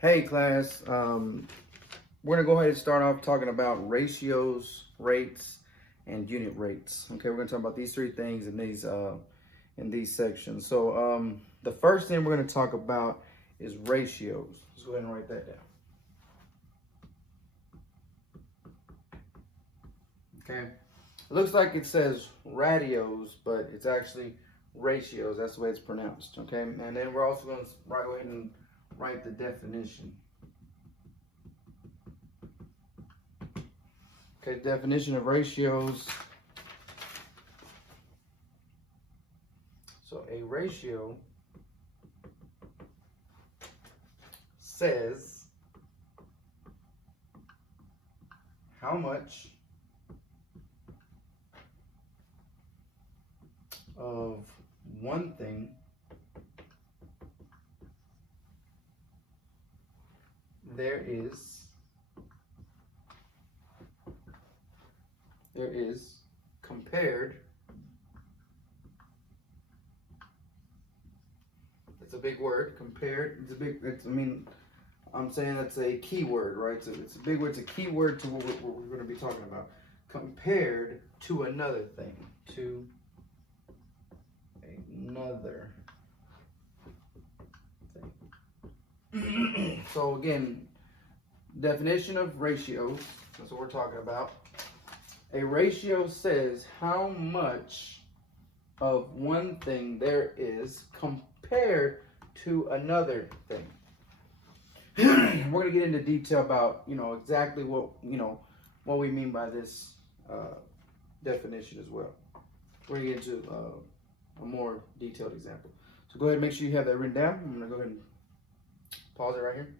Hey class, we're gonna go ahead and start off talking about ratios, rates, and unit rates. Okay, we're gonna talk about these three things in these sections. So the first thing we're gonna talk about is ratios. Let's go ahead and write that down. Okay, it looks like it says ratios, but it's actually ratios. That's the way it's pronounced. Okay, and then we're also gonna go ahead and write the definition. Okay, definition of ratios. So a ratio says how much of one thing there is compared. It's a big word, compared. I'm saying that's a key word, right? So it's a big word, it's a key word to what we're going to be talking about. Compared to another thing. To another thing. So again, definition of ratios, that's what we're talking about. A ratio says how much of one thing there is compared to another thing. We're going to get into detail about, exactly what we mean by this definition as well. We're going to get into a more detailed example. So go ahead and make sure you have that written down. I'm going to go ahead and pause it right here.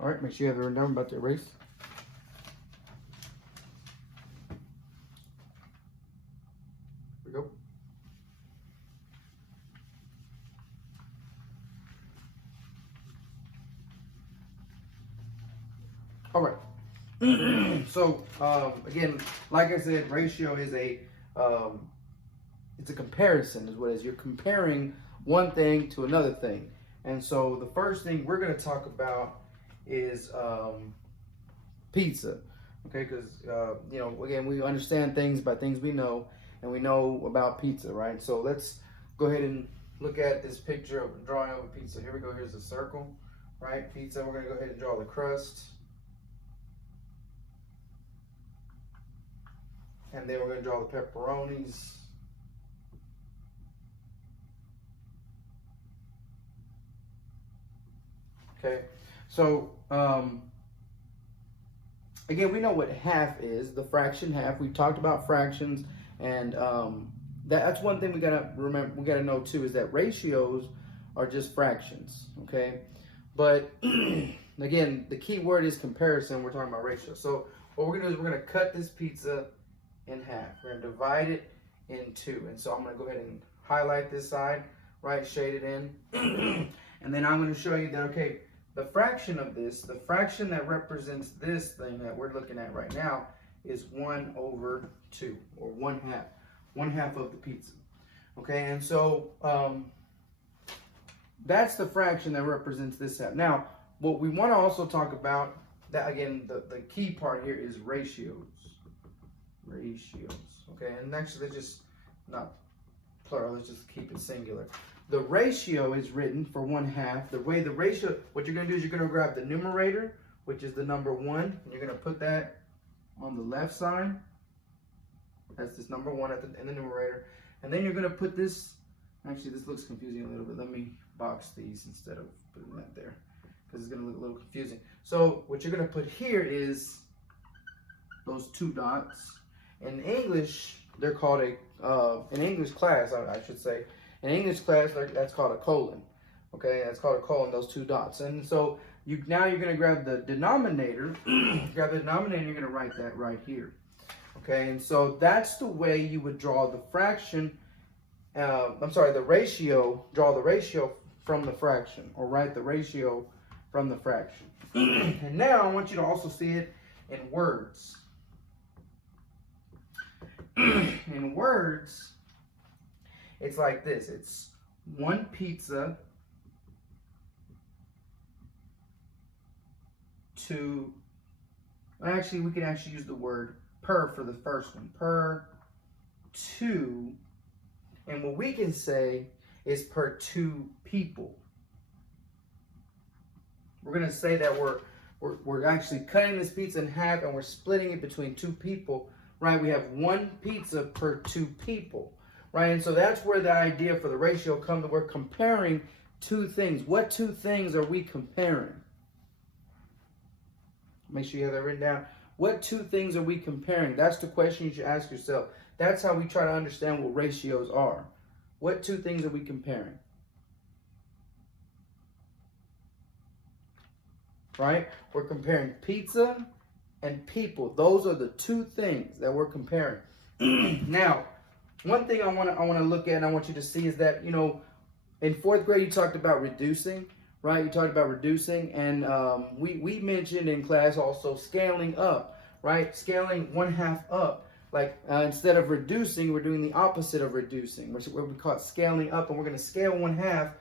All right, make sure you have it written down. I'm about to erase. Here we go. All right. So again, like I said, ratio is it's a comparison, is what it is. You're comparing one thing to another thing. And so the first thing we're going to talk about is pizza. Okay, because again, we understand things by things we know, and we know about pizza, right? So let's go ahead and look at this picture of drawing of a pizza. Here we go. Here's a circle, right? Pizza. We're going to go ahead and draw the crust. And then we're going to draw the pepperonis. Okay, so again, we know what half is, the fraction half. We talked about fractions, and that's one thing we gotta remember. We gotta know too is that ratios are just fractions. Okay, but again, the key word is comparison. We're talking about ratios. So what we're gonna do is we're gonna cut this pizza in half. We're gonna divide it in two, and so I'm gonna go ahead and highlight this side, right, shade it in, and then I'm gonna show you that, okay, the fraction of this, the fraction that represents this thing that we're looking at right now is 1/2, or 1/2 of the pizza. Okay, and so that's the fraction that represents this half. Now, what we want to also talk about, that again, the key part here is ratios. Okay, and actually, let's just not plural, let's just keep it singular. The ratio is written for 1/2. The way the ratio, what you're going to do is you're going to grab the numerator, which is the number 1, and you're going to put that on the left side. That's this number 1 in the numerator. And then you're going to put this, actually this looks confusing a little bit. Let me box these instead of putting that there, because it's going to look a little confusing. So what you're going to put here is those 2 dots. In English, they're called in English class, I should say, in English class, that's called a colon. Okay, that's called a colon, those 2 dots. And so now you're going to grab the denominator. Grab the denominator, you're going to write that right here. Okay, and so that's the way you would draw the fraction. The ratio. Draw the ratio from the fraction, or write the ratio from the fraction. And now I want you to also see it in words. In words, it's like this. It's 1 pizza to, actually, we can actually use the word per for the first one. Per 2, and what we can say is per 2 people. We're going to say that we're actually cutting this pizza in half and we're splitting it between 2 people, right? We have 1 pizza per 2 people, right? And so that's where the idea for the ratio comes. We're comparing 2 things. What 2 things are we comparing? Make sure you have that written down. What 2 things are we comparing? That's the question you should ask yourself. That's how we try to understand what ratios are. What 2 things are we comparing? Right? We're comparing pizza and people. Those are the 2 things that we're comparing. Now, one thing I want to look at and I want you to see is that, you know, in 4th grade you talked about reducing, right? You talked about reducing, and we mentioned in class also scaling up, right? Scaling 1/2 up. Like instead of reducing, we're doing the opposite of reducing, which is what we call it scaling up, and we're going to scale 1/2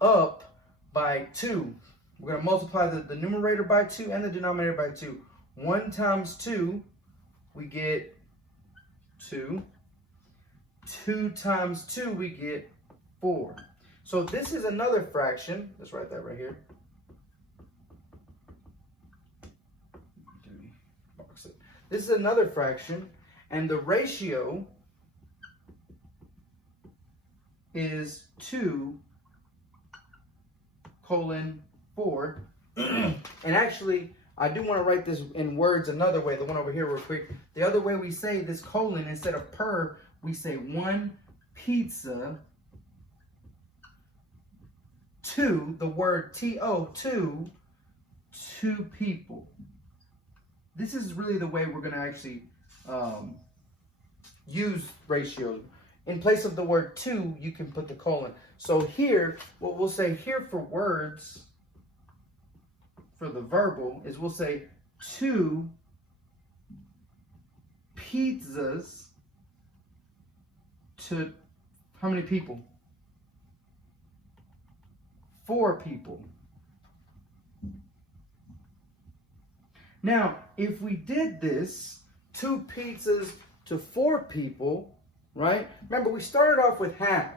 up by 2. We're going to multiply the numerator by 2 and the denominator by 2. 1 times 2, we get 2. 2 times 2, we get 4. So this is another fraction. Let's write that right here. This is another fraction, and the ratio is 2:4. And actually, I do want to write this in words another way, the one over here real quick. The other way we say this colon, instead of per, we say 1 pizza to, the word to, 2 people. This is really the way we're going to actually use ratios. In place of the word 2, you can put the colon. So here, what we'll say here for words, for the verbal, is we'll say 2 pizzas to how many people? 4 people. Now, if we did this, 2 pizzas to 4 people, right? Remember, we started off with half.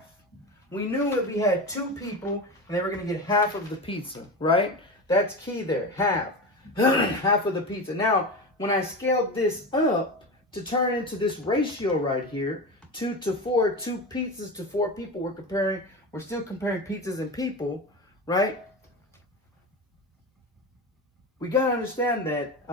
We knew if we had 2 people and they were going to get half of the pizza, right? That's key there, half. Half of the pizza. Now, when I scaled this up to turn into this ratio right here, 2 to 4, 2 pizzas to 4 people, we're still comparing pizzas and people, right? We got to understand that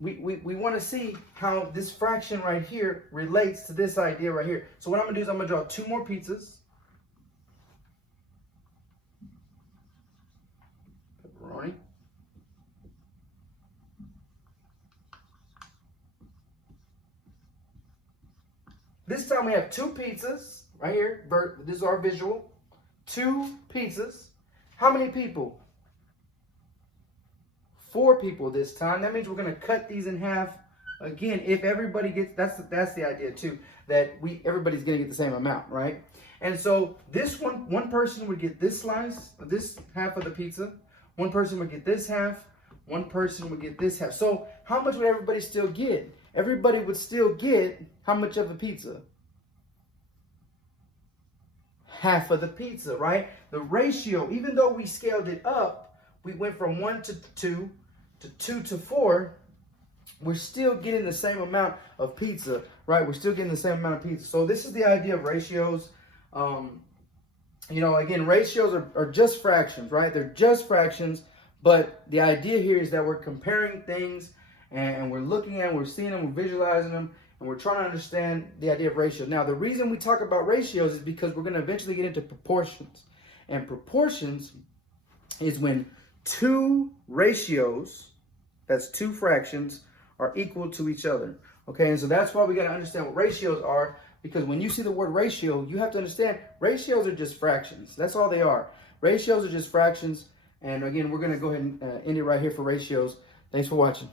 we want to see how this fraction right here relates to this idea right here. So what I'm going to do is I'm going to draw 2 more pizzas. Pepperoni. This time we have 2 pizzas right here. This is our visual. 2 pizzas. How many people? 4 people this time. That means we're going to cut these in half again. If everybody gets, that's the idea too, that everybody's going to get the same amount, right? And so this one person would get this slice, this half of the pizza. One person would get this half. One person would get this half. So how much would everybody still get? Everybody would still get how much of the pizza? Half of the pizza, right? The ratio, even though we scaled it up, we went from 1 to 2 to 2 to 4. We're still getting the same amount of pizza, right? We're still getting the same amount of pizza. So this is the idea of ratios. You know, again, ratios are just fractions, right? They're just fractions. But the idea here is that we're comparing things and we're looking at them, we're seeing them, we're visualizing them, and we're trying to understand the idea of ratios. Now, the reason we talk about ratios is because we're going to eventually get into proportions. And proportions is when 2 ratios, that's 2 fractions, are equal to each other. Okay, and so that's why we got to understand what ratios are, because when you see the word ratio, you have to understand ratios are just fractions. That's all they are. Ratios are just fractions. And again, we're going to go ahead and end it right here for ratios. Thanks for watching.